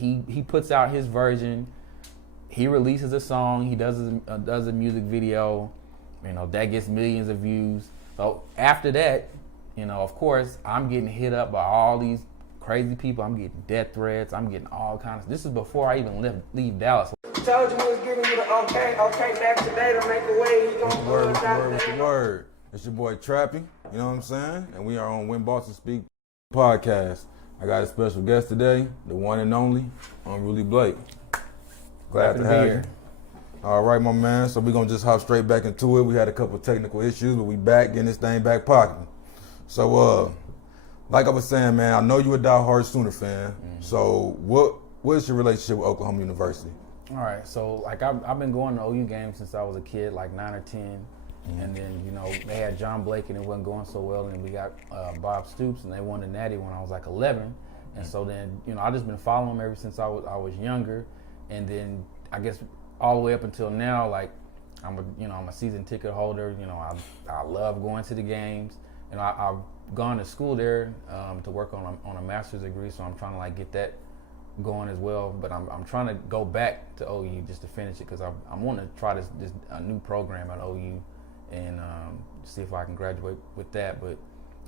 he puts out his version. He releases a song. He does a music video. That gets millions of views. So after that, of course, I'm getting hit up by all these crazy people. I'm getting death threats. I'm getting all kinds. This is before I even leave Dallas. Told you we was giving you the okay back today to make a way. He gonna word. It's your boy Trappy, you know what I'm saying? And we are on When Boston Speak podcast. I got a special guest today, the one and only Unruly Blake. Glad to have you. All right, my man. So we're gonna just hop straight back into it. We had a couple of technical issues, but we back getting this thing back pocketing. So like I was saying, man, I know you a diehard Sooner fan. Mm-hmm. So what is your relationship with Oklahoma University? All right, so like I've been going to OU games since I was a kid, like 9 or 10. Mm-hmm. And then, they had John Blake and it wasn't going so well. And then we got Bob Stoops and they won the Natty when I was like 11. And so then, I just been following them ever since I was younger. And then I guess all the way up until now, like I'm a season ticket holder. I love going to the games. I've gone to school there to work on a master's degree. So I'm trying to like get that going as well, but I'm trying to go back to OU just to finish it because I want to try this a new program at OU and see if I can graduate with that. But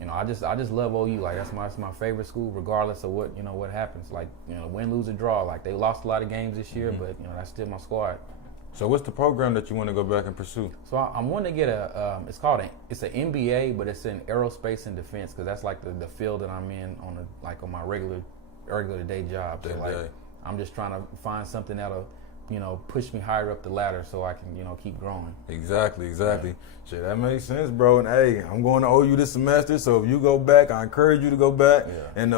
I just love OU. Like that's my favorite school, regardless of what happens. Like win, lose, or draw. Like they lost a lot of games this year, but that's still my squad. So what's the program that you want to go back and pursue? So I'm wanting to get it's an MBA, but it's in aerospace and defense because that's like the field that I'm in on my regular day job. So I'm just trying to find something that'll, push me higher up the ladder so I can, keep growing. Exactly. Yeah. Shit, that makes sense, bro. And hey, I'm going to OU this semester, so if you go back, I encourage you to go back and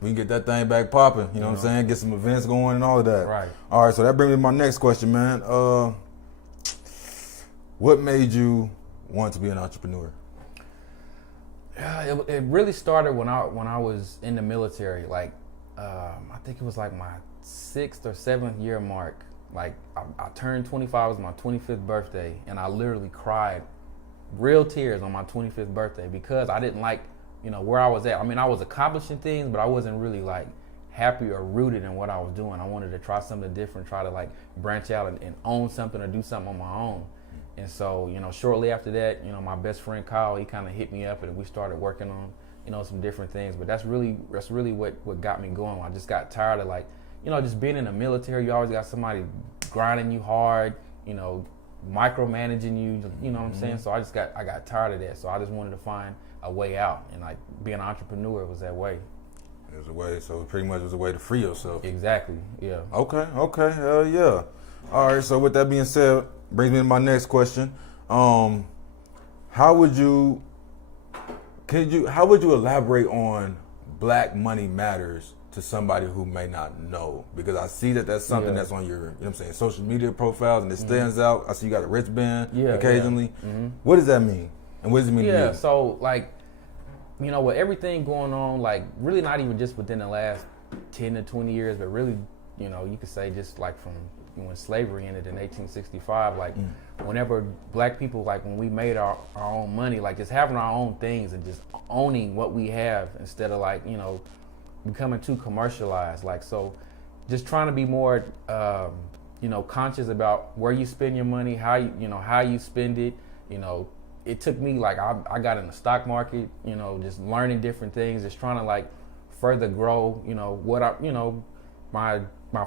we can get that thing back popping. You know what I'm saying? Get some events going and all of that. Right. All right, so that brings me to my next question, man. What made you want to be an entrepreneur? Yeah, it really started when I was in the military. Like, I think it was like my 6th or 7th year mark. Like I turned 25, it was my 25th birthday, and I literally cried real tears on my 25th birthday because I didn't like, where I was at. I mean, I was accomplishing things, but I wasn't really like happy or rooted in what I was doing. I wanted to try something different, try to like branch out and own something or do something on my own. And so, shortly after that, my best friend Kyle, he kind of hit me up and we started working on, some different things. But that's really what got me going. I just got tired of like, just being in the military. You always got somebody grinding you hard, micromanaging you. You know what I'm saying? So I got tired of that. So I just wanted to find a way out, and like being an entrepreneur was that way. It was a way. So pretty much it was a way to free yourself. Exactly. Yeah. Okay. Hell yeah. All right. So with that being said, brings me to my next question. How would you elaborate on Black Money Matters to somebody who may not know? Because I see that's something that's on your, social media profiles, and it stands out. I see you got a wristband occasionally. Yeah. Mm-hmm. What does that mean? And what does it mean to you? Yeah, so like, with everything going on, like really not even just within the last 10 to 20 years, but really, you could say just like from when slavery ended in 1865, like whenever Black people, like when we made our own money, like just having our own things and just owning what we have instead of like, becoming too commercialized. Like, so just trying to be more, conscious about where you spend your money, how you spend it. It took me like, I got in the stock market, just learning different things, just trying to like further grow, my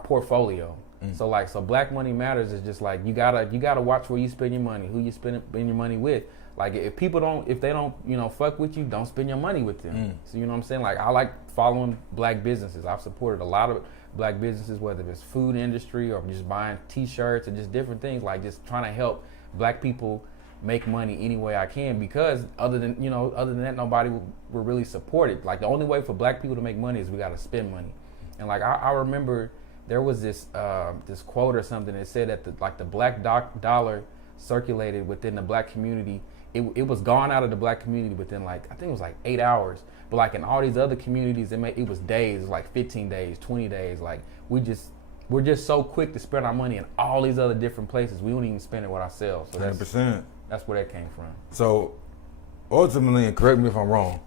portfolio. So Black Money Matters is just like, you gotta watch where you spend your money, who you spend your money with. Like if they don't, fuck with you, don't spend your money with them. So you know what I'm saying? Like I like following Black businesses. I've supported a lot of Black businesses, whether it's food industry or just buying T-shirts or just different things, like just trying to help Black people make money any way I can, because other than that, nobody will really support it. Like the only way for Black people to make money is we gotta spend money. And like I remember there was this quote or something that said that the Black dollar circulated within the Black community. It was gone out of the Black community within like, I think it was like 8 hours. But like in all these other communities, it was days. It was like 15 days, 20 days. Like we're just so quick to spend our money in all these other different places. We don't even spend it with ourselves. So 100%. That's where that came from. So ultimately, and correct me if I'm wrong,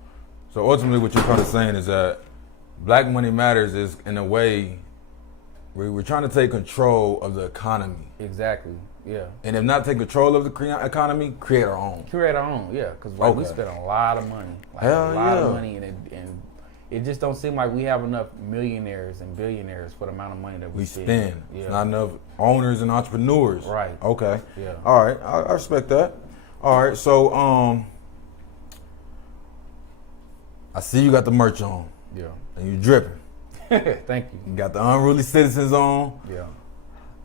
so ultimately what you're kind of saying is that Black Money Matters is in a way we're trying to take control of the economy. Exactly. Yeah. And if not take control of the economy, create our own. Create our own, yeah. Because like, we spend a lot of money. Like, Hell a lot yeah. of money, and it just don't seem like we have enough millionaires and billionaires for the amount of money that we spend. Yeah. It's not enough owners and entrepreneurs. Right. Okay. Yeah. All right. I respect that. All right. So I see you got the merch on. Yeah. And you dripping. Thank you. You got the Unruly Citizens on. Yeah.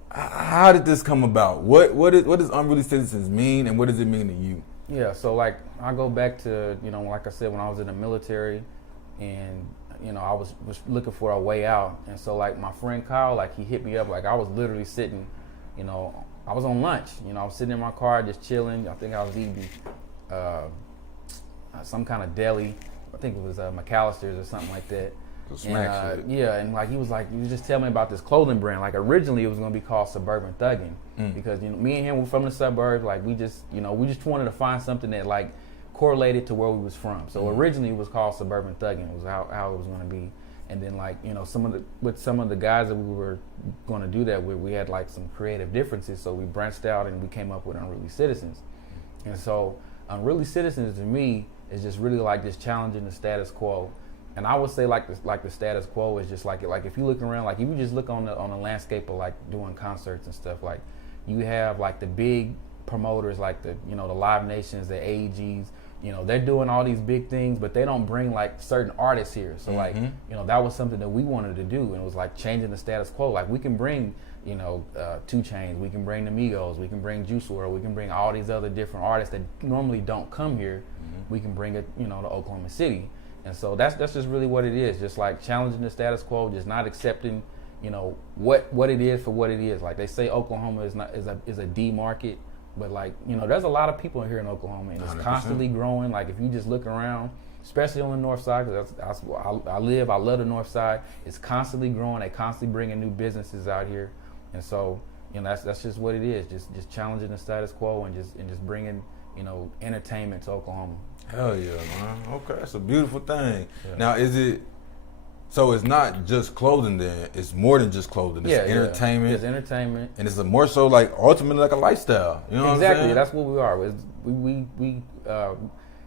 How did this come about? What does Unruly Citizens mean, and what does it mean to you? Yeah, so like I go back to, like I said, when I was in the military, and I was looking for a way out, and so like my friend Kyle, like he hit me up, like I was literally sitting, I was on lunch, I was sitting in my car just chilling. I think I was eating some kind of deli. I think it was McAllister's or something like that. And like he was just telling me about this clothing brand. Like originally it was gonna be called Suburban Thuggin', because me and him were from the suburbs. Like we just wanted to find something that like correlated to where we was from. So originally it was called Suburban Thuggin'. It was how it was gonna be. And then like some of the guys that we were gonna do that with, we had like some creative differences. So we branched out and we came up with Unruly Citizens. And so Unruly Citizens to me is just really like just challenging the status quo. And I would say like the status quo is just like if you look around, like if you just look on the landscape of like doing concerts and stuff, like you have like the big promoters like the the Live Nations, the AEGs, they're doing all these big things, but they don't bring like certain artists here. So like that was something that we wanted to do, and it was like changing the status quo. Like we can bring 2 Chainz, we can bring the Migos, we can bring Juice WRLD, we can bring all these other different artists that normally don't come here. We can bring it to Oklahoma City. And so that's just really what it is, just like challenging the status quo, just not accepting, what it is for what it is. Like they say Oklahoma is a D market, but like, there's a lot of people here in Oklahoma, and it's 100%. Constantly growing. Like if you just look around, especially on the north side, because that's where I live, I love the north side. It's constantly growing. They constantly bringing new businesses out here. And so, that's just what it is, just challenging the status quo and just bringing, entertainment to Oklahoma. Hell yeah, man. Okay, that's a beautiful thing. Yeah. Now, so it's not just clothing then, it's more than just clothing. It's entertainment. It's entertainment. And it's more so like ultimately like a lifestyle. You know what I'm saying? Exactly, that's what we are. We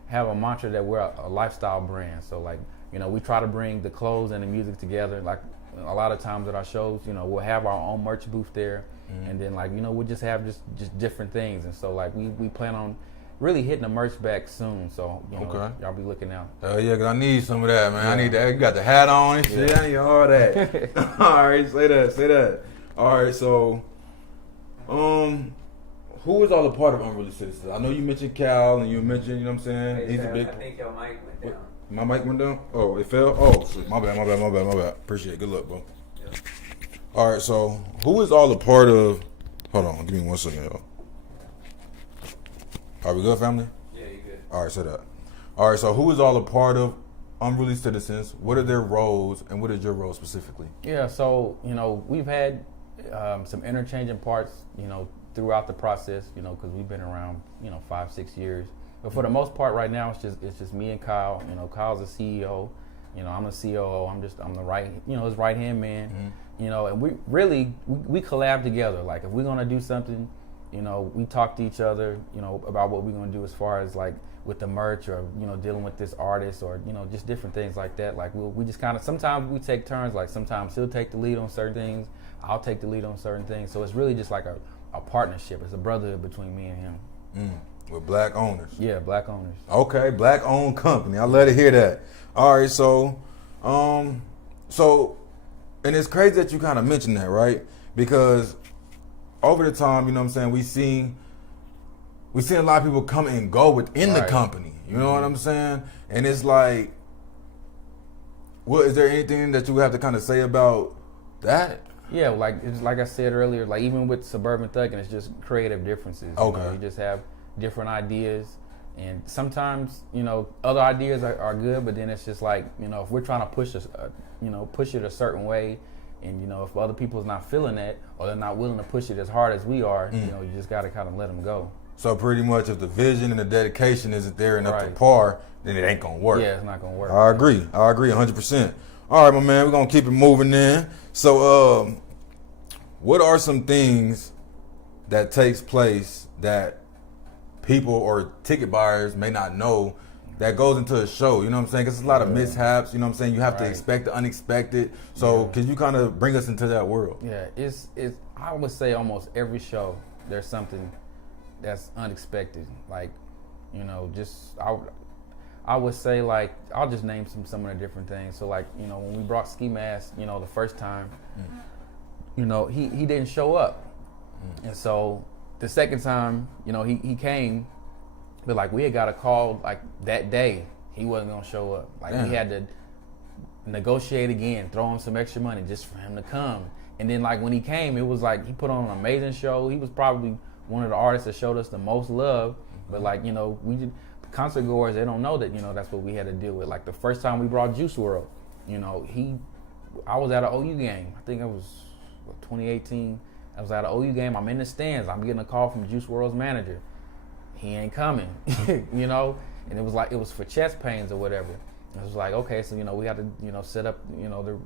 have a mantra that we're a lifestyle brand. So like, we try to bring the clothes and the music together. Like a lot of times at our shows, we'll have our own merch booth there. And then like, we'll just have just different things. And so like we plan on really hitting the merch back soon, so y'all be looking out. Oh yeah, 'cause I need some of that, man. I need that. You got the hat on and shit. I need all that. All right, say that. All right, so, who is all a part of Unruly Citizens? I know you mentioned Cal, and you mentioned, you know what I'm saying? He's a big. I think your mic went down. My mic went down? Oh, it fell? Oh, shit. My bad. Appreciate it. Good luck, bro. Yeah. All right, so who is all a part of? Hold on, give me 1 second, y'all. Are we good, family? Yeah, you good. All right, say that. All right, so who is all a part of Unruly Citizens? What are their roles, and what is your role specifically? Yeah, so, we've had some interchanging parts, throughout the process, because we've been around, 5-6 years. But for the most part right now, it's just me and Kyle. Kyle's the CEO. I'm the COO. I'm the right, his right-hand man. And we really, we collab together. Like if we're going to do something, we talk to each other, about what we're going to do as far as like with the merch or, dealing with this artist or, just different things like that. Like we just kind of, sometimes we take turns, like sometimes he'll take the lead on certain things. I'll take the lead on certain things. So it's really just like a partnership. It's a brotherhood between me and him. With black owners. Yeah, black owners. Okay, black owned company. I love to hear that. All right, so, and it's crazy that you kind of mentioned that, right? Because over the time, what I'm saying, we seen a lot of people come and go within the company. You know what I'm saying? And it's like, is there anything that you have to kind of say about that? Yeah, like I said earlier, like even with Suburban Thuggin', it's just creative differences. Okay. You just have different ideas, and sometimes other ideas are good, but then it's just like if we're trying to push it a certain way, and if other people's not feeling that or they're not willing to push it as hard as we are, you just got to kind of let them go. So pretty much, if the vision and the dedication isn't there and up to par, then it ain't gonna work. Yeah, it's not gonna work. I agree 100%. All right, my man, we're gonna keep it moving then. So what are some things that takes place that people or ticket buyers may not know that goes into a show? You know what I'm saying? Because it's a lot of mishaps. You know what I'm saying? You have to expect the unexpected. So can you kind of bring us into that world? Yeah, it's. I would say almost every show there's something that's unexpected. Like, you know, I would say, like, I'll just name some of the different things. So, like, you know, when we brought Ski Mask, you know, the first time, you know, he didn't show up. And so the second time, you know, he came, but, like, we had got a call, like, that day he wasn't going to show up. Like, we had to negotiate again, throw him some extra money just for him to come. And then, like, when he came, it was like he put on an amazing show. He was probably one of the artists that showed us the most love. But, like, you know, the concert goers, they don't know that, you know, that's what we had to deal with. Like, the first time we brought Juice WRLD, you know, I was at an OU game. I think it was 2018. I was at an OU game. I'm in the stands. I'm getting a call from Juice WRLD's manager. He ain't coming, you know? And it was for chest pains or whatever. And it was like, okay, so, you know, we had to, you know, set up, you know,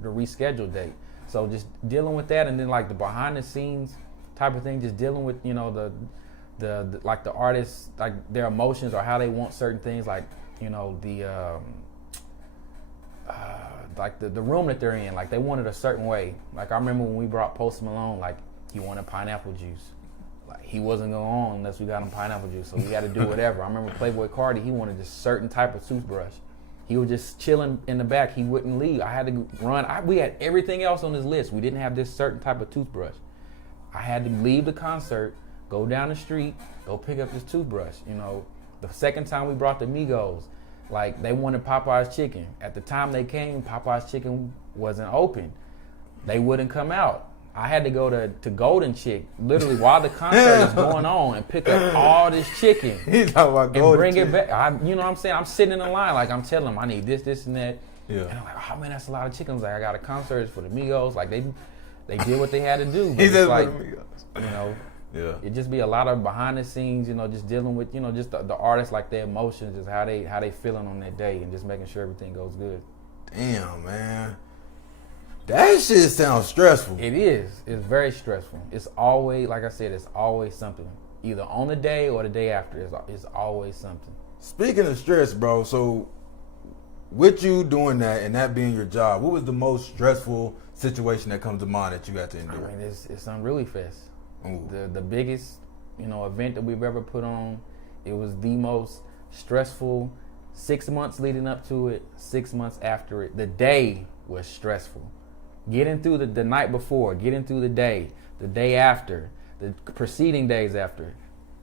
the rescheduled date. So just dealing with that, and then, like, the behind the scenes type of thing, just dealing with, you know, the like the artists, like, their emotions or how they want certain things, like, you know, like the room that they're in, like, they wanted a certain way. Like, I remember when we brought Post Malone, like, he wanted pineapple juice. Like, he wasn't going on unless we got him pineapple juice, so we got to do whatever. I remember Playboy Cardi, he wanted this certain type of toothbrush. He was just chilling in the back. He wouldn't leave. I had to run. We had everything else on this list. We didn't have this certain type of toothbrush. I had to leave the concert, go down the street, go pick up this toothbrush. You know, the second time we brought the Migos, like, they wanted Popeye's chicken. At the time they came, Popeye's chicken wasn't open. They wouldn't come out. I had to go to Golden Chick, literally while the concert is going on, and pick up all this chicken He's talking about and bring it back. You know what I'm saying? I'm sitting in the line, like, I'm telling them I need this, and that. Yeah. And I'm like, oh man, that's a lot of chicken. I was like, I got a concert it's for the Migos. Like, they did what they had to do. But He said like, for the Migos. you know, Yeah. it just be a lot of behind the scenes, you know, just dealing with, you know, just the artists, like, their emotions, just how they feeling on that day, and just making sure everything goes good. Damn, man. That shit sounds stressful. It is. It's very stressful. It's always, like I said, it's always something. Either on the day or the day after, it's always something. Speaking of stress, bro, so with you doing that and that being your job, what was the most stressful situation that comes to mind that you had to endure? I mean, it's Unruly Fest. Ooh. The biggest, you know, event that we've ever put on. It was the most stressful. 6 months leading up to it, 6 months after it. The day was stressful. Getting through the night before, getting through the day after, the preceding days after,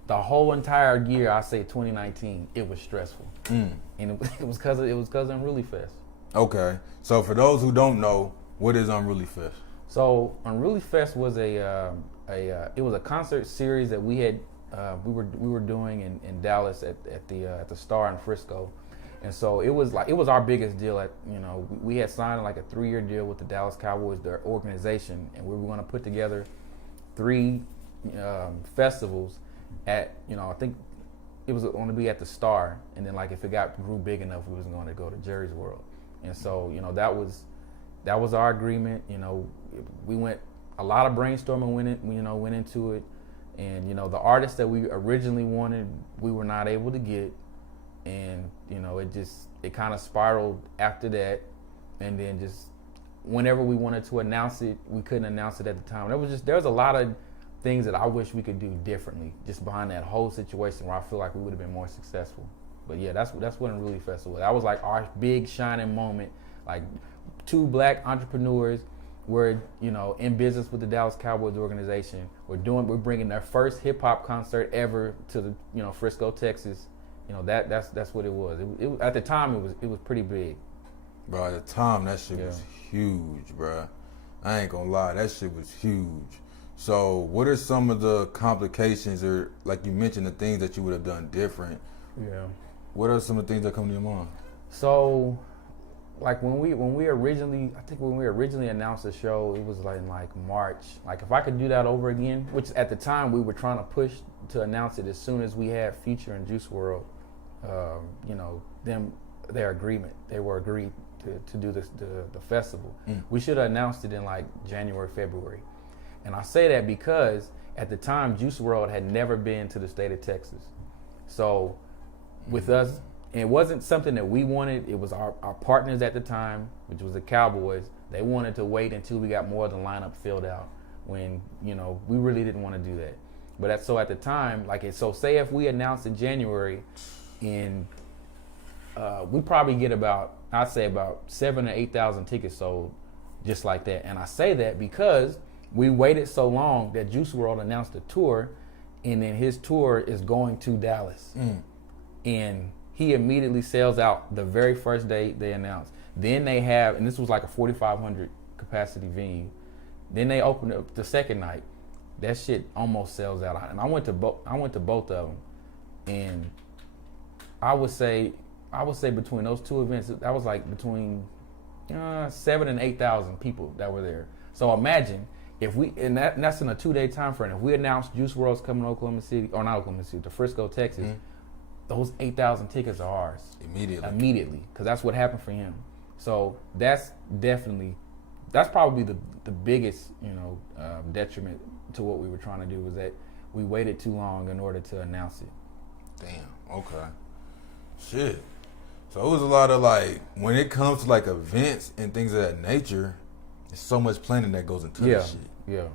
the whole entire year, I say 2019, it was stressful, and it was because of Unruly Fest. Okay, so for those who don't know, what is Unruly Fest? So Unruly Fest was it was a concert series that we had we were doing in Dallas at the Star in Frisco. And so it was our biggest deal. We had signed like a 3-year deal with the Dallas Cowboys, their organization, and we were going to put together 3 festivals at, I think it was going to be at the Star, and then, like, if it grew big enough, we was going to go to Jerry's World. And so, that was our agreement. We went, a lot of brainstorming went into it, and the artists that we originally wanted, we were not able to get. And it kind of spiraled after that, and then just whenever we wanted to announce it, we couldn't announce it at the time. There was a lot of things that I wish we could do differently, just behind that whole situation, where I feel like we would have been more successful. But yeah, that's what Unruly Fest was. That was like our big shining moment. Like, 2 black entrepreneurs were in business with the Dallas Cowboys organization. We're bringing their first hip hop concert ever to the Frisco, Texas. That's what it was. It at the time it was pretty big. Bro, at the time that shit was huge, bro. I ain't gonna lie, that shit was huge. So what are some of the complications, or like you mentioned, the things that you would have done different? Yeah. What are some of the things that come to your mind? So, like, when we originally announced the show, it was like March. Like, if I could do that over again, which at the time we were trying to push to announce it as soon as we had Future and Juice WRLD, their agreement, they were agreed to do the festival. We should have announced it in like January, February. And I say that because at the time, Juice WRLD had never been to the state of Texas. So with us, it wasn't something that we wanted. It was our partners at the time, which was the Cowboys. They wanted to wait until we got more of the lineup filled out when, you know, we really didn't want to do that. But at the time, say if we announced in January, we probably get about 7,000 or 8,000 tickets sold just like that. And I say that because we waited so long that Juice WRLD announced a tour, and then his tour is going to Dallas. And he immediately sells out the very first day they announced. Then they have, and this was like a 4,500 capacity venue. Then they opened up the second night. That shit almost sells out. And I went to both of them, and I would say between those two events, that was like between 7,000 and 8,000 people that were there. So imagine if that's in a 2-day time frame. If we announced Juice WRLD's coming to Oklahoma City, or not Oklahoma City, to Frisco, Texas, those 8,000 tickets are ours immediately, because that's what happened for him. So that's probably the biggest detriment to what we were trying to do, was that we waited too long in order to announce it. Damn. Okay. Shit. So it was a lot of like, when it comes to like events and things of that nature, there's so much planning that goes into this shit. Yeah.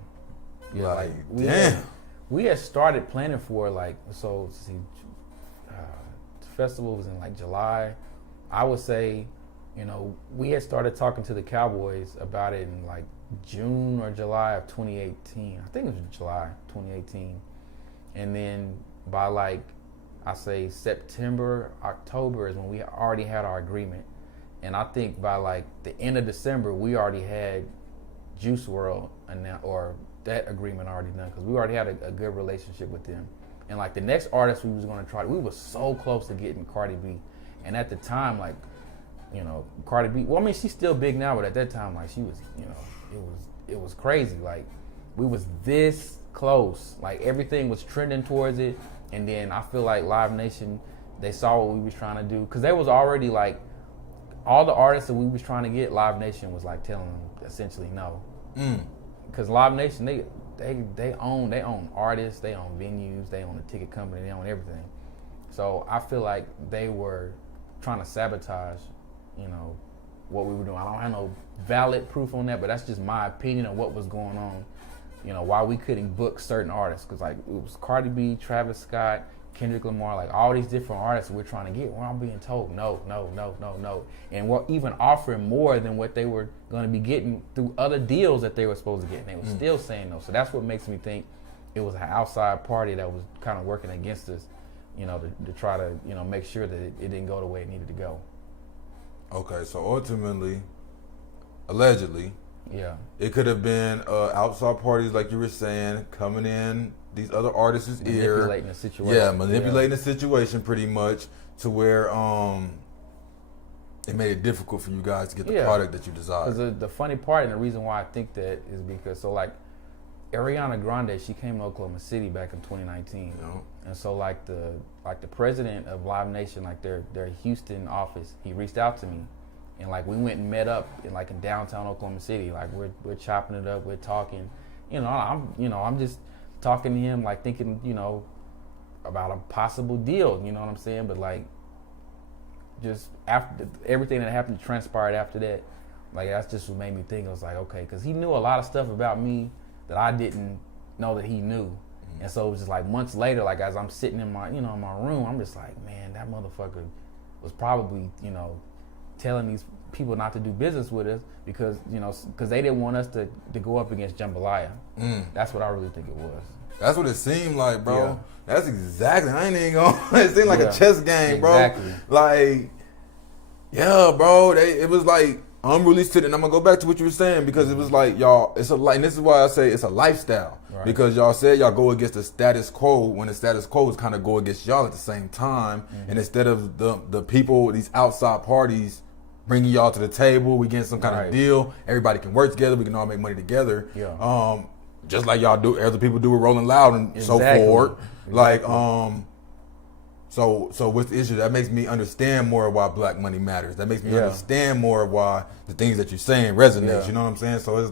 Like damn. We had started planning for the festival was in like July. I would say, we had started talking to the Cowboys about it in like June or July of 2018. I think it was July 2018. And then by I say September, October is when we already had our agreement. And I think by the end of December, we already had Juice WRLD or that agreement already done, because we already had a good relationship with them. And the next artist we was going to try, we were so close to getting Cardi B. And at the time, Cardi B, well, I mean, she's still big now, but at that time, she was, it was crazy. We was this close. Everything was trending towards it. And then I feel like Live Nation, they saw what we was trying to do. Because there was already all the artists that we was trying to get, Live Nation was telling them essentially no. Because Live Nation, they own artists, they own venues, they own the ticket company, they own everything. So I feel like they were trying to sabotage, what we were doing. I don't have no valid proof on that, but that's just my opinion of what was going on. Why we couldn't book certain artists, because it was Cardi B, Travis Scott, Kendrick Lamar, all these different artists that we're trying to get. Well, I'm being told no, and we're even offering more than what they were going to be getting through other deals that they were supposed to get, and they were still saying no. So that's what makes me think it was an outside party that was kind of working against us, to try to make sure that it didn't go the way it needed to go. Okay, so ultimately, allegedly, it could have been outside parties, like you were saying, coming in these other artists' ear. Manipulating the situation. Yeah, manipulating the situation pretty much to where it made it difficult for you guys to get the product that you desired. Because the funny part, and the reason why I think that is because, Ariana Grande, she came to Oklahoma City back in 2019. And so the president of Live Nation, their Houston office, he reached out to me. And we went and met up in downtown Oklahoma City. We're chopping it up, we're talking. I'm just talking to him, thinking, about a possible deal. You know what I'm saying? But just after everything that happened transpired after that, that's just what made me think. I was okay, because he knew a lot of stuff about me that I didn't know that he knew. And so it was just months later, as I'm sitting in my, in my room, I'm just man, that motherfucker was probably, telling these people not to do business with us because they didn't want us to go up against Jambalaya. That's what I really think it was. That's what it seemed like, bro. Yeah. That's exactly. I ain't even gonna. It seemed like a chess game, bro. Exactly. Bro. It was Unruly Citizens. And I'm gonna go back to what you were saying, because it was y'all. It's and this is why I say it's a lifestyle. Right. Because y'all said y'all go against the status quo, when the status quo is kind of go against y'all at the same time. And instead of the people, these outside parties bringing y'all to the table, we getting some kind of deal. Everybody can work together. We can all make money together. Yeah. Just like y'all do, other people do with Rolling Loud and so forth. Exactly. So with the issue, that makes me understand more why Black Money matters. That makes me understand more why the things that you're saying resonate. You know what I'm saying? So it's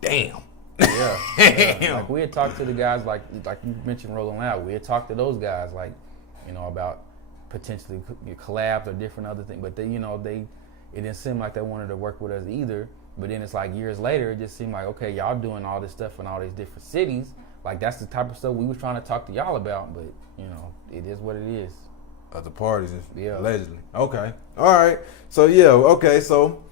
damn. Yeah. Like we had talked to the guys, like you mentioned, Rolling Loud. We had talked to those guys, like, about potentially collabs or different other things. But they, it didn't seem like they wanted to work with us either. But then it's like years later, it just seemed like, okay, y'all doing all this stuff in all these different cities. Like that's the type of stuff we were trying to talk to y'all about. But it is what it is. Other parties, yeah. Allegedly. Okay. All right. So okay. So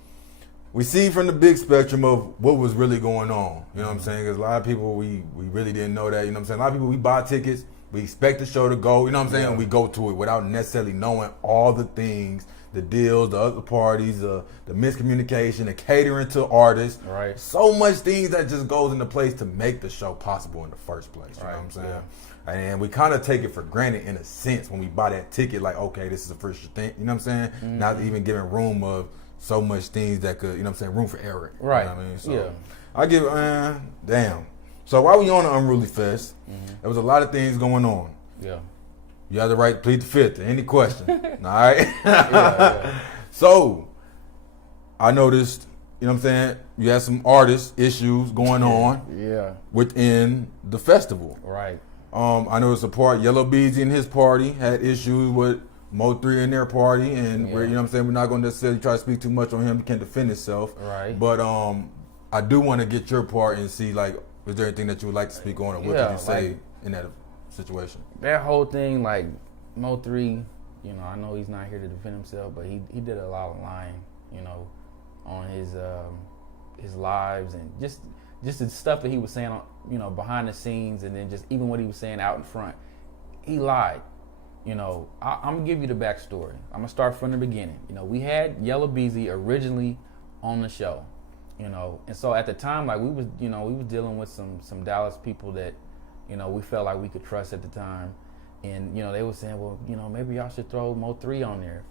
we see from the big spectrum of what was really going on. You know what I'm saying? Because a lot of people, we really didn't know that. You know what I'm saying? A lot of people, we buy tickets, we expect the show to go. You know what I'm saying? And we go to it without necessarily knowing all the things, the deals, the other parties, the miscommunication, the catering to artists. Right. So much things that just goes into place to make the show possible in the first place. You know what I'm saying? Yeah. And we kind of take it for granted in a sense when we buy that ticket, like, okay, this is the first thing. You know what I'm saying? Mm-hmm. Not even giving room of so much things that could, room for error. Right. You know what I mean? So yeah. I give, damn. So while we on the Unruly Fest, there was a lot of things going on. Yeah. You have the right to plead the fifth to any question. All right? Yeah. So I noticed, you know what I'm saying, you had some artist issues going on within the festival. Right. I noticed a part, Yellabeezy and his party had issues with MO3 and their party, and we're, we're not going to necessarily try to speak too much on him. He can't defend himself. Right. But I do want to get your part and see, like, is there anything that you would like to speak on, or what did you say in that situation? That whole thing, like, MO3, I know he's not here to defend himself, but he did a lot of lying, on his lives, and just the stuff that he was saying, behind the scenes, and then just even what he was saying out in front. He lied. I'm gonna give you the backstory. I'm gonna start from the beginning. We had Yellabeezy originally on the show, and so at the time, like we was dealing with some Dallas people that, we felt like we could trust at the time, and they were saying, well, maybe y'all should throw Mo3 on there.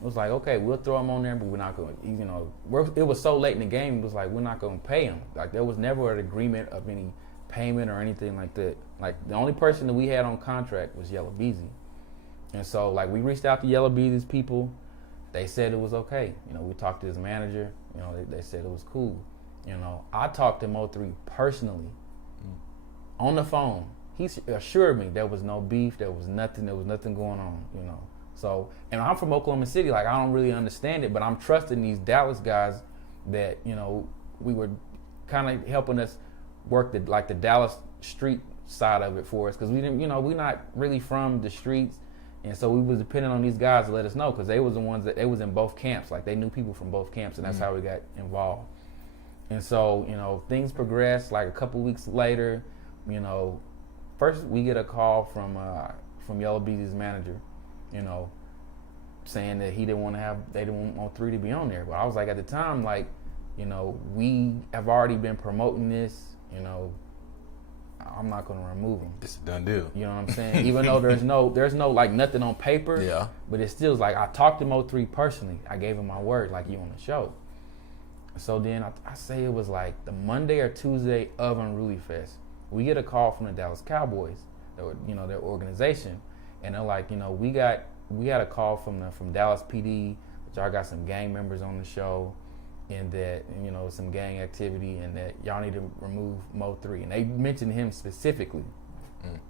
It was like, okay, we'll throw him on there, but we're not going to, it was so late in the game, it was like, we're not going to pay him. Like, there was never an agreement of any payment or anything like that. Like, the only person that we had on contract was Yellabeezy. And so, like, we reached out to Yellabeezy's people. They said it was okay. We talked to his manager. They said it was cool. I talked to Mo3 personally on the phone. He assured me there was no beef, there was nothing going on, So, and I'm from Oklahoma City, like, I don't really understand it, but I'm trusting these Dallas guys that, we were kind of helping us work the Dallas street side of it for us, because we didn't, we're not really from the streets, and so we was depending on these guys to let us know, because they was the ones that, they was in both camps, like, they knew people from both camps, and that's how we got involved. And so, things progressed, like, a couple weeks later, first we get a call from Yellabeezy's manager, saying that they didn't want Mo3 to be on there. But I was like, at the time, like, we have already been promoting this, I'm not going to remove him. It's a done deal. You know what I'm saying? Even though there's no like nothing on paper. Yeah. But it still is like, I talked to Mo3 personally. I gave him my word, like, you on the show. So then I say it was like the Monday or Tuesday of Unruly Fest. We get a call from the Dallas Cowboys, their organization, and they're like, we got a call from Dallas PD that y'all got some gang members on the show, and that some gang activity, and that y'all need to remove Mo3, and they mentioned him specifically.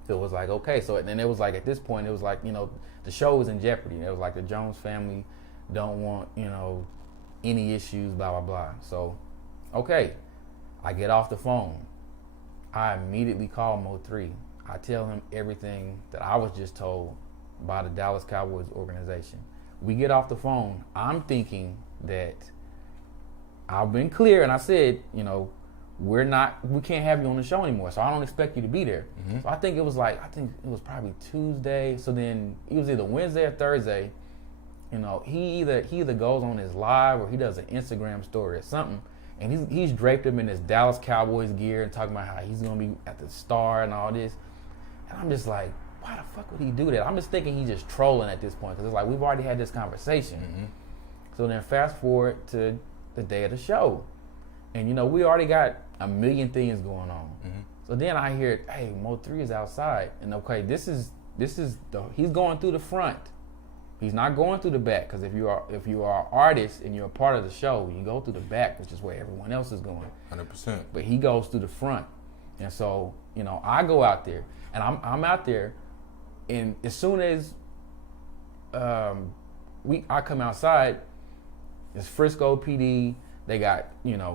So it was like, okay, so then it was like, at this point it was like, the show was in jeopardy. It was like the Jones family don't want any issues, blah blah blah. So okay, I get off the phone. I immediately call Mo3. I tell him everything that I was just told by the Dallas Cowboys organization. We get off the phone. I'm thinking that I've been clear, and I said, we can't have you on the show anymore, so I don't expect you to be there. Mm-hmm. So I think it was probably Tuesday. So then it was either Wednesday or Thursday. He either goes on his live or he does an Instagram story or something. And he's draped him in his Dallas Cowboys gear and talking about how he's going to be at the Star and all this. And I'm just like, why the fuck would he do that? I'm just thinking he's just trolling at this point, because it's like, we've already had this conversation. Mm-hmm. So then fast forward to the day of the show. And, we already got a million things going on. Mm-hmm. So then I hear, hey, Mo3 is outside. And okay, he's going through the front. He's not going through the back, because if you are an artist and you're a part of the show, you go through the back, which is where everyone else is going. 100%. But he goes through the front, and so I go out there, and I'm out there, and as soon as I come outside, it's Frisco PD. They got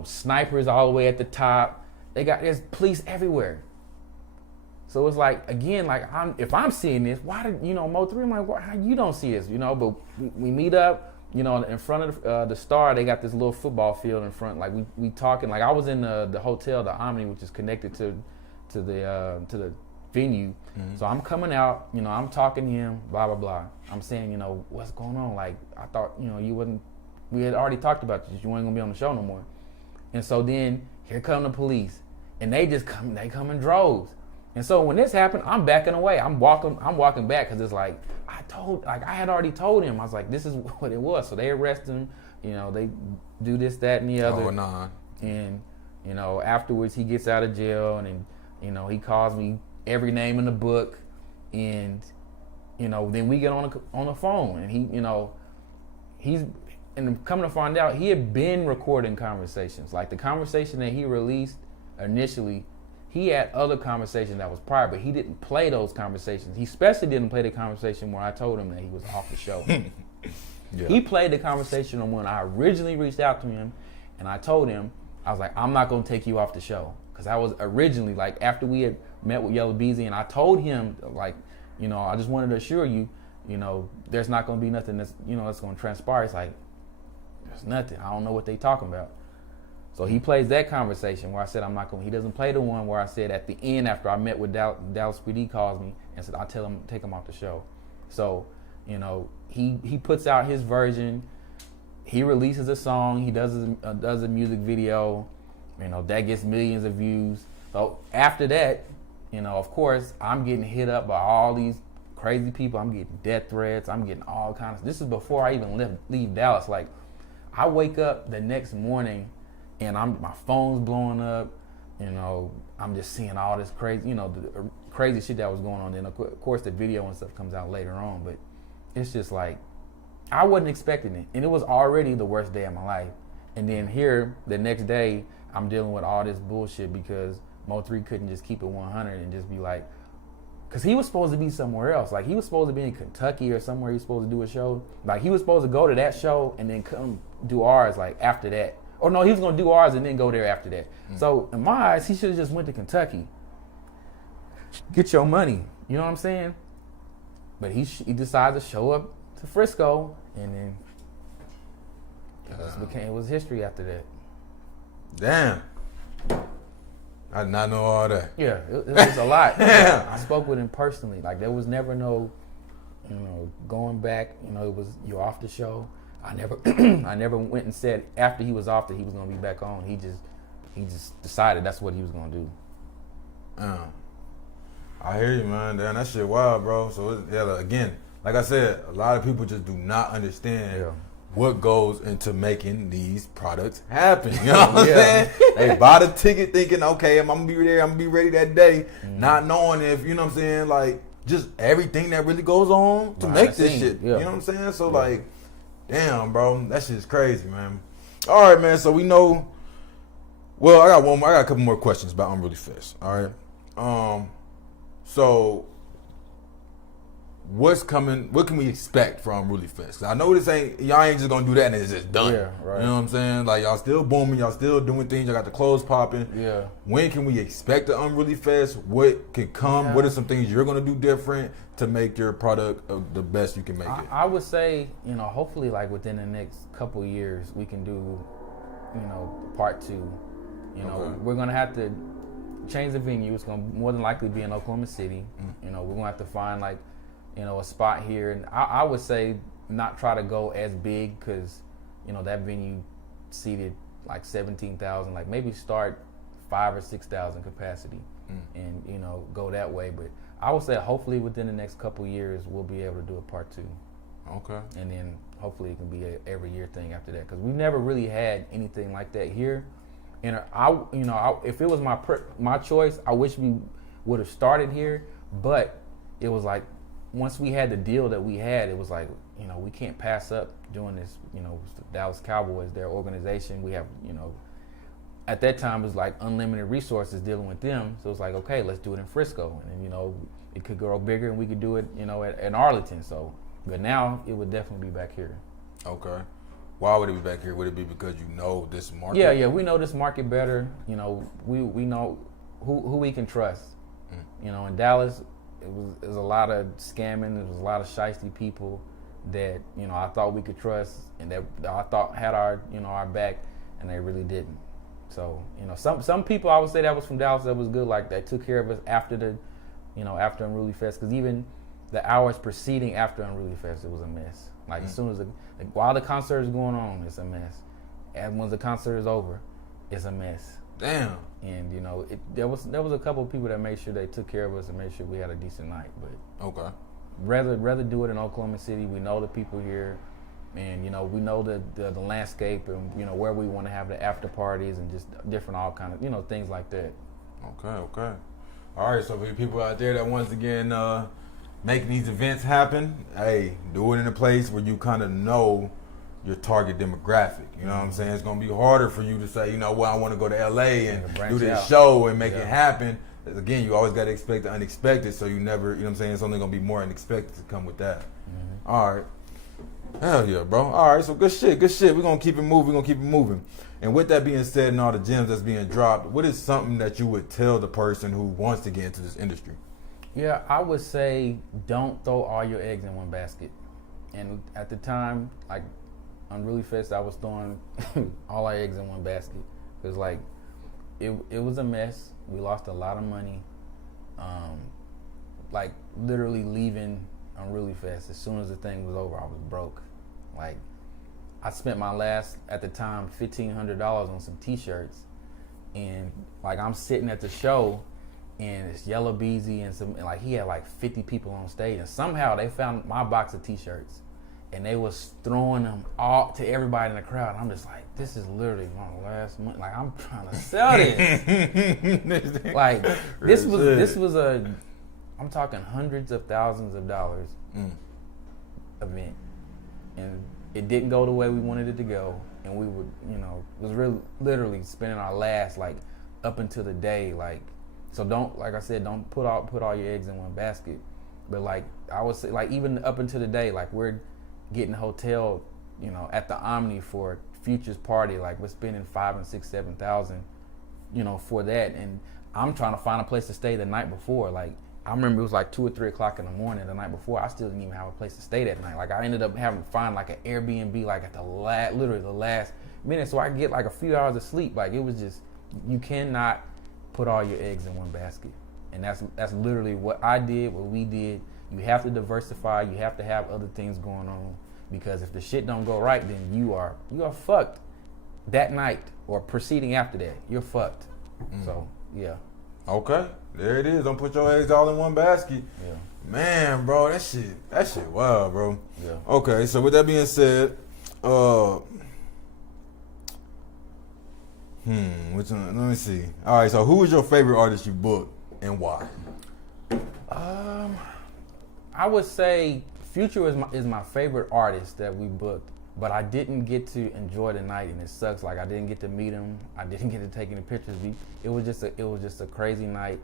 snipers all the way at the top. There's police everywhere. So it's like, again, like if I'm seeing this, why did MO3? I'm like, how you don't see this? But we meet up, in front of the Star. They got this little football field in front. Like we talking. Like I was in the hotel, the Omni, which is connected to the venue. Mm-hmm. So I'm coming out, I'm talking to him, blah blah blah. I'm saying, what's going on? Like I thought, you wouldn't. We had already talked about this. You ain't gonna be on the show no more. And so then here come the police, and they just come. They come in droves. And so when this happened, I'm backing away. I'm walking back, because it's like I had already told him. I was like, this is what it was. So they arrest him. They do this, that, and the other. Oh, nah. And afterwards he gets out of jail, and he calls me every name in the book, and then we get on the phone, and he's. And coming to find out, he had been recording conversations. Like the conversation that he released initially, he had other conversations that was prior, but he didn't play those conversations. He especially didn't play the conversation where I told him that he was off the show. Yeah. He played the conversation on when I originally reached out to him, and I told him, I was like, I'm not going to take you off the show. Because I was originally, like, after we had met with Yellabeezy, and I told him, like, I just wanted to assure you, there's not going to be nothing that's going to transpire. It's like, there's nothing. I don't know what they talking about. So he plays that conversation where I said I'm not going. He doesn't play the one where I said at the end, after I met with Dallas PD, calls me and said I'll tell him take him off the show. So he puts out his version. He releases a song. He does a music video. That gets millions of views. So after that, of course I'm getting hit up by all these crazy people. I'm getting death threats. I'm getting all kinds. This is before I even leave Dallas. Like I wake up the next morning, and my phone's blowing up. I'm just seeing all this crazy, the crazy shit that was going on. Then of course the video and stuff comes out later on, but it's just like I wasn't expecting it, and it was already the worst day of my life. And then here the next day, I'm dealing with all this bullshit because MO3 couldn't just keep it 100 and just be like, because he was supposed to be somewhere else. Like he was supposed to be in Kentucky or somewhere. He was supposed to do a show. Like he was supposed to go to that show and then come do ours like after that. Or no, he was gonna do ours and then go there after that. So in my eyes, he should have just went to Kentucky. Get your money. You know what I'm saying? But he decided to show up to Frisco, and then it was history after that. Damn. I did not know all that. Yeah, it was a lot. I spoke with him personally. Like there was never no, going back. It was you're off the show. I never went and said after he was off that he was gonna be back on. He just decided that's what he was gonna do. I hear you, man. Damn, that shit wild, bro. So again, like I said, a lot of people just do not understand what goes into making these products happen. You know what I'm saying? They buy the ticket thinking, okay, I'm gonna be there, I'm gonna be ready that day, not knowing if, you know what I'm saying, like just everything that really goes on to make this shit. You know what I'm saying? So like, damn, bro, that shit's crazy, man. All right, man. So we know. Well, I got a couple more questions about Unruly Fest. All right. So what's coming? What can we expect from Unruly Fest? 'Cause I know y'all ain't just gonna do that and it's just done. Yeah, right. You know what I'm saying? Like y'all still booming, y'all still doing things. Y'all got the clothes popping. Yeah. When can we expect the Unruly Fest? What could come? Yeah. What are some things you're gonna do different to make your product the best you can make it? I would say, hopefully like within the next couple years we can do, part 2. We're gonna have to change the venue. It's gonna more than likely be in Oklahoma City. We're gonna have to find like, a spot here, and I would say not try to go as big because, that venue seated like 17,000. Like maybe start 5,000 or 6,000 capacity, and go that way. But I would say hopefully within the next couple years we'll be able to do a part 2. Okay. And then hopefully it can be a every year thing after that, because we've never really had anything like that here. And if it was my choice, I wish we would have started here, but it was like once we had the deal that we had, it was like, we can't pass up doing this. The Dallas Cowboys, their organization, we have, at that time it was like unlimited resources dealing with them. So it's like, okay, let's do it in Frisco, and then, it could grow bigger, and we could do it, at Arlington. So, but now it would definitely be back here. Okay. Why would it be back here? Would it be because you know this market? Yeah, we know this market better. We know who we can trust. In Dallas, it was a lot of scamming. There was a lot of shiesty people that I thought we could trust, and that I thought had our our back, and they really didn't. So some people I would say that was from Dallas that was good, like that took care of us after the after Unruly Fest, because even the hours preceding after Unruly Fest, it was a mess. Like as soon as while the concert is going on, it's a mess. And once the concert is over, it's a mess. Damn. And there was a couple of people that made sure they took care of us and made sure we had a decent night. But okay, rather do it in Oklahoma City. We know the people here, and we know the landscape, and where we want to have the after parties and just different all kind of things like that. Okay. All right, so for the people out there that once again making these events happen, hey, do it in a place where you kind of know your target demographic. You know what I'm saying? It's going to be harder for you to say, I want to go to LA and do this show and make it happen. Again, you always got to expect the unexpected, so you never, it's only going to be more unexpected to come with that. Mm-hmm. All right. Hell yeah, bro. All right, so good shit. We're going to keep it moving. And with that being said and all the gems that's being dropped, what is something that you would tell the person who wants to get into this industry? Yeah, I would say don't throw all your eggs in one basket. And at the time, like Unruly Fest, I was throwing all our eggs in one basket. Because like, it was a mess. We lost a lot of money. Like literally leaving Unruly Fest, as soon as the thing was over, I was broke. Like, I spent my last, at the time, $1,500 on some t-shirts. And like, I'm sitting at the show, and it's Yellabeezy and like he had like 50 people on stage, and somehow they found my box of t-shirts, and they was throwing them all to everybody in the crowd. I'm just like, this is literally my last month. Like, I'm trying to sell this. Like, this was I'm talking hundreds of thousands of dollars event, and it didn't go the way we wanted it to go, and we would, it was really literally spending our last, like, up until the day, like. So don't, like I said, don't put all your eggs in one basket. But like I would say, like even up until the day, like we're getting a hotel, at the Omni for Future's party. Like we're spending $5,000 and $6,000, $7,000, for that. And I'm trying to find a place to stay the night before. Like I remember it was like 2 or 3 o'clock in the morning the night before. I still didn't even have a place to stay that night. Like I ended up having to find like an Airbnb like at literally the last minute, so I could get like a few hours of sleep. Like it was just, you cannot put all your eggs in one basket. And that's literally what I did, what we did. You have to diversify. You have to have other things going on, because if the shit don't go right, then you are fucked that night or proceeding after that. You're fucked. So yeah. Okay, there it is. Don't put your eggs all in one basket. Yeah. Man, bro, that shit wild, bro. Yeah. Okay, so with that being said, which one? Let me see. All right, so who was your favorite artist you booked and why? I would say Future is my favorite artist that we booked, but I didn't get to enjoy the night, and it sucks. Like I didn't get to meet him. I didn't get to take any pictures. It was just a crazy night,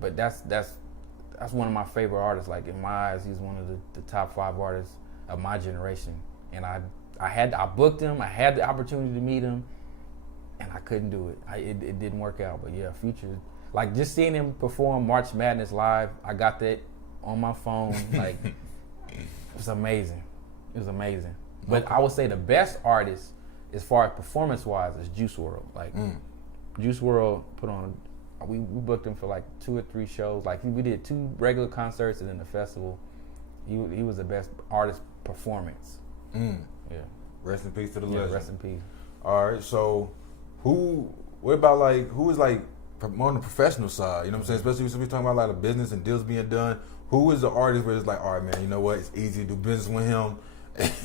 but that's one of my favorite artists. Like in my eyes, he's one of the top 5 artists of my generation, and I booked him. I had the opportunity to meet him, and I couldn't do it. It didn't work out. But yeah, Future, like just seeing him perform March Madness live, I got that on my phone. Like it was amazing. It was amazing. But I would say the best artist, as far as performance wise, is Juice WRLD. Like Juice WRLD put on. We booked him for like 2 or 3 shows. Like we did 2 regular concerts and then the festival. He was the best artist performance. Yeah. Rest in peace to the legend. Rest in peace. All right, so who is like on the professional side? You know what I'm saying? Especially when we're talking about like the business and deals being done. Who is the artist where it's like, all right, man, you know what? It's easy to do business with him.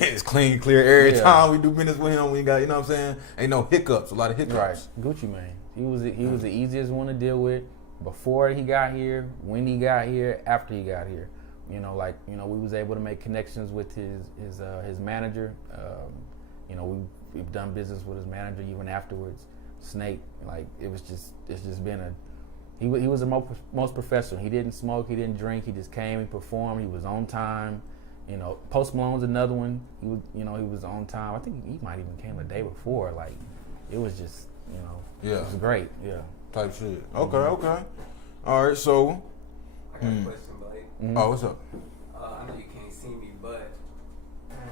It's clean, clear every time we do business with him. We got, you know what I'm saying? Ain't no hiccups. A lot of hiccups. Right. Gucci Mane. He was the easiest one to deal with before he got here, when he got here, after he got here. you know, like, you know, we was able to make connections with his manager. You know, we've done business with his manager even afterwards. Snake, like it's just been he was the most professional. He didn't smoke, he didn't drink, he just came, he performed, he was on time. You know, Post Malone's another one. He was on time. I think he might even came the day before. Like, it was just, you know, it was great. Yeah. Type shit. Okay. All right, so. I got a question, Blake. Mm-hmm. Oh, what's up? I know you can't see me, but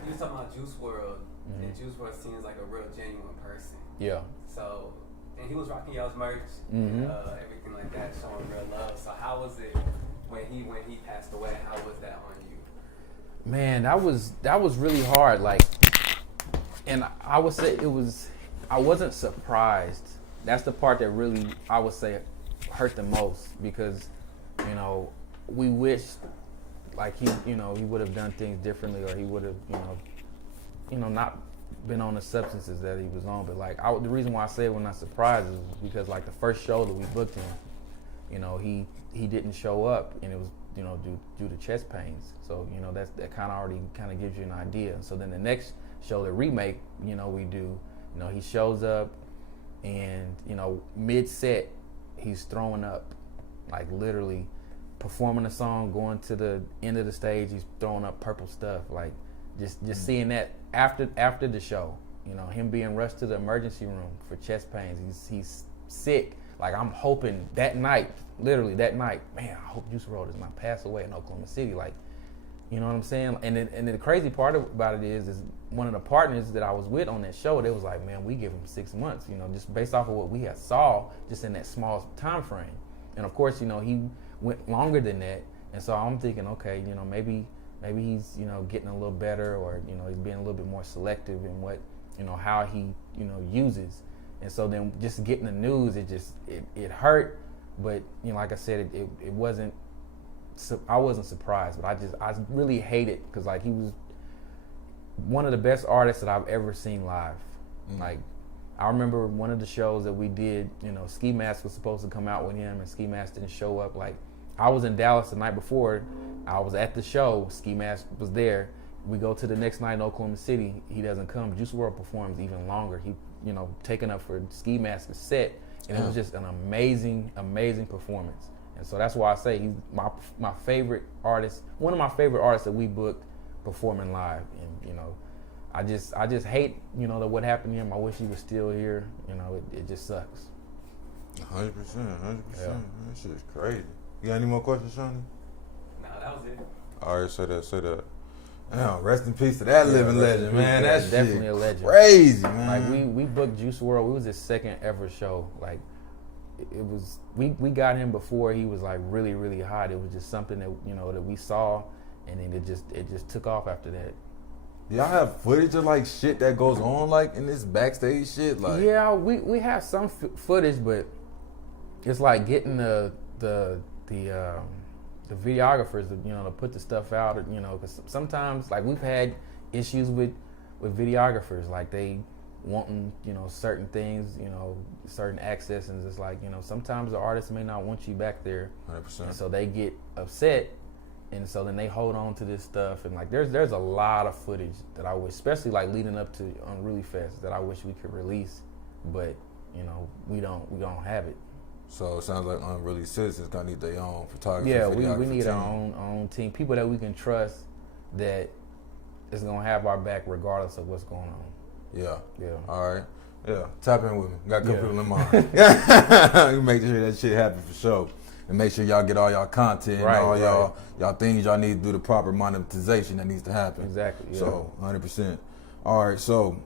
you was talking about Juice WRLD, and Juice WRLD seems like a real genuine person. Yeah. So, and he was rocking y'all's merch, everything like that, showing real love. So, how was it when he passed away? How was that on you? Man, that was really hard. Like, and I would say I wasn't surprised. That's the part that really, I would say, hurt the most, because, you know, we wished like he would have done things differently, or he would have, you know, not been on the substances that he was on. But like, the reason why I say we're not surprised is because like the first show that we booked him, you know, he didn't show up, and it was, you know, due to chest pains. So, you know, that kind of already kind of gives you an idea. So then the next show, the remake, you know, we do, you know, he shows up, and, you know, mid-set, he's throwing up, like literally performing a song, going to the end of the stage, he's throwing up purple stuff. Like, just seeing that after the show, you know, him being rushed to the emergency room for chest pains. He's sick. Like, I'm hoping that night, literally that night, man, I hope Juice WRLD does not pass away in Oklahoma City. Like, you know what I'm saying? And the crazy part about it is one of the partners that I was with on that show, they was like, man, we give him 6 months, you know, just based off of what we had saw just in that small time frame. And of course, you know, he went longer than that. And so I'm thinking, okay, you know, maybe he's, you know, getting a little better, or, you know, he's being a little bit more selective in what, you know, how he, you know, uses. And so then just getting the news, it hurt. But, you know, like I said, it wasn't, I wasn't surprised, but I really hate it, because like he was one of the best artists that I've ever seen live. Like, I remember one of the shows that we did, you know, Ski Mask was supposed to come out with him, and Ski Mask didn't show up. Like, I was in Dallas the night before, I was at the show, Ski Mask was there. We go to the next night in Oklahoma City, he doesn't come. Juice WRLD performs even longer. He, you know, taking up for Ski Mask's set, and it was just an amazing, amazing performance. And so that's why I say he's my favorite artist, one of my favorite artists that we booked performing live. And, you know, I just hate, you know, what happened to him. I wish he was still here. You know, it just sucks. 100%. Yeah. That shit's crazy. You got any more questions, Shawnee? No, that was it. All right, say that. Damn, rest in peace to that living legend, man. Yeah, That's definitely a legend. Crazy, man. Like, we booked Juice WRLD. We was his second ever show. Like, it was, we got him before he was like really, really hot. It was just something that, you know, that we saw, and then it just took off after that. Do y'all have footage of like shit that goes on like in this backstage shit? Like, yeah, we have some footage, but it's like getting the videographers to, you know, to put the stuff out, you know, because sometimes like we've had issues with videographers, like they wanting, you know, certain things, you know, certain access, and it's like, you know, sometimes the artist may not want you back there, 100%. and so they get upset, and so then they hold on to this stuff, and like there's a lot of footage that I wish, especially like leading up to Unruly Fest, that I wish we could release, but, you know, we don't have it. So it sounds like Unruly Citizens gonna need their own photography. Yeah, we need our own team, people that we can trust, that is gonna have our back regardless of what's going on. Yeah. Yeah. All right. Yeah. Tap in with me. Got a couple people in mind. Yeah. You make sure that shit happen for sure. And make sure y'all get all y'all content, and all y'all things y'all need to do the proper monetization that needs to happen. Exactly. Yeah. So 100%. All right. So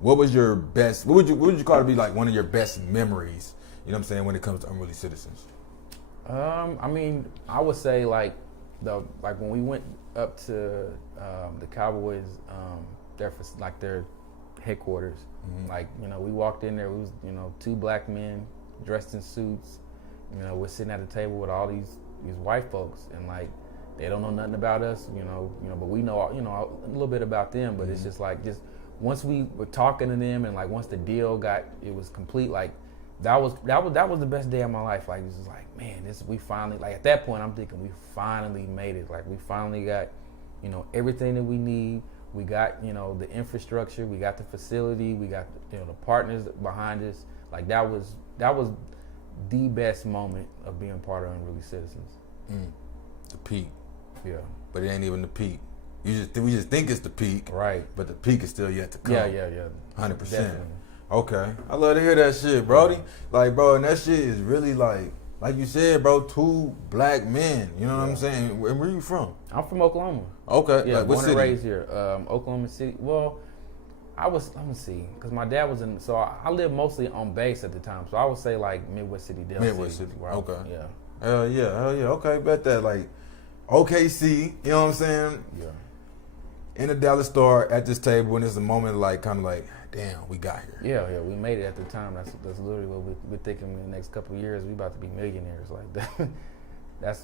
what was your best? What would you call to be like one of your best memories? You know what I'm saying, when it comes to Unruly Citizens? I mean, I would say like when we went up to the Cowboys, their headquarters. Mm-hmm. Like, you know, we walked in there. We was, you know, two black men dressed in suits. You know, we're sitting at the table with all these white folks, and like they don't know nothing about us. You know, but we know, you know, a little bit about them. But it's just like once we were talking to them, and like once the deal was complete, like that was the best day of my life. Like, this is like, man, we finally, like, at that point I'm thinking we finally made it. Like, we finally got, you know, everything that we need. We got, you know, the infrastructure, we got the facility, we got, you know, the partners behind us. Like, that was the best moment of being part of Unruly Citizens. The peak. Yeah. But it ain't even the peak. We just think it's the peak. Right. But the peak is still yet to come. Yeah. 100%. Definitely. Okay. I love to hear that shit, Brody. Like, bro, and that shit is really like you said, bro, 2 black men. You know what I'm saying? Where you from? I'm from Oklahoma. Okay. Yeah, like, what born city? and raised here. Oklahoma City. Well, let me see, because my dad was in, so I lived mostly on base at the time. So I would say like Midwest City, Del Midwest City. City. Where Okay. Yeah. Hell yeah. Okay, bet that. Like, OKC, you know what I'm saying? Yeah. In the Dallas Star at this table, and it's a moment like, kind of like, damn, we got here. Yeah, we made it at the time. That's literally what we're thinking. In the next couple of years, we about to be millionaires. Like that.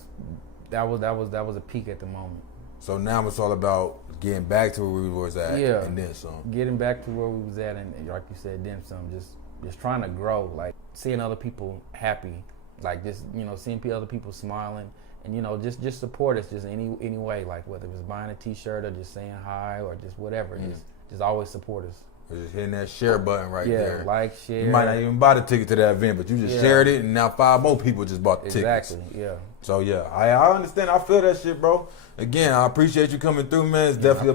That was a peak at the moment. So now it's all about getting back to where we was at, and then some. Getting back to where we was at, and like you said, then some. Just trying to grow, like seeing other people happy, like just, you know, seeing other people smiling, and, you know, just support us just any way, like whether it was buying a T-shirt or just saying hi or just whatever. Just always support us. Just hitting that share button right there. Yeah, like, share. You might not even buy the ticket to that event, but you just shared it, and now 5 more people just bought the tickets. Exactly, yeah. So, yeah, I understand. I feel that shit, bro. Again, I appreciate you coming through, man. It's definitely a